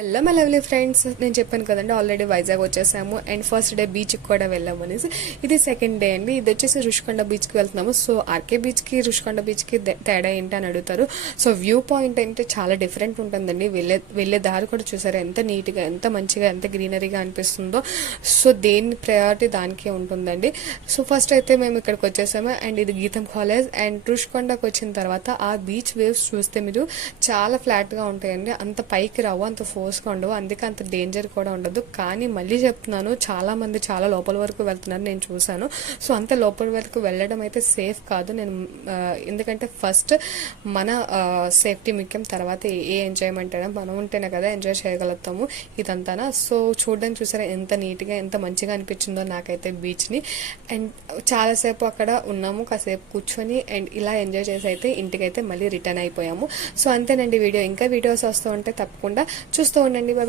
Hello my lovely friends, నేను చెప్పాను కదండి ఆల్రెడీ వైజాగ్ వచ్చేసాము అండ్ ఫస్ట్ డే బీచ్కి కూడా వెళ్ళాము అనేసి. ఇది సెకండ్ డే అండి. ఇది వచ్చేసి రుషికొండ బీచ్కి వెళ్తున్నాము. సో ఆర్కే బీచ్కి రుషికొండ బీచ్కి తేడా ఏంటి అని అడుగుతారు. సో వ్యూ పాయింట్ అంటే చాలా డిఫరెంట్ ఉంటుందండి. వెళ్ళే దారి కూడా చూసారు ఎంత నీట్గా, ఎంత మంచిగా, ఎంత గ్రీనరీగా అనిపిస్తుందో. సో దేని ప్రయారిటీ దానికే ఉంటుందండి. సో ఫస్ట్ అయితే మేము ఇక్కడికి వచ్చేసాము అండ్ ఇది గీతం కాలేజ్. అండ్ రుషికొండకు వచ్చిన తర్వాత ఆ బీచ్ వేవ్స్ చూస్తే మీరు చాలా ఫ్లాట్గా ఉంటాయండి. అంత పైకి రావు, అంత ఫోర్స్గా ఉండవు, అందుకే అంత డేంజర్ కూడా ఉండదు. కానీ మళ్ళీ చెప్తున్నాను, చాలా మంది చాలా లోపల వరకు వెళ్తున్నారు, నేను చూశాను. సో అంత లోపల వరకు వెళ్ళడం అయితే సేఫ్ కాదు. నేను ఎందుకంటే ఫస్ట్ మన సేఫ్టీ ముఖ్యం, తర్వాత ఏ ఎంజాయ్మెంట్ అయినా మనం ఉంటేనే కదా ఎంజాయ్ చేయగలుగుతాము ఇదంతా. సో చూడడానికి చూసారా ఎంత నీట్గా, ఎంత మంచిగా అనిపించిందో నాకైతే బీచ్ని. అండ్ చాలాసేపు అక్కడ ఉన్నాము, కాసేపు కూర్చొని అండ్ ఇలా ఎంజాయ్ చేసి అయితే ఇంటికైతే మళ్ళీ రిటర్న్ అయిపోయాము. సో అంతేనండి వీడియో. ఇంకా వీడియోస్ వస్తూ ఉంటే తప్పకుండా చూస్తూ ఉండండి. బాయ్.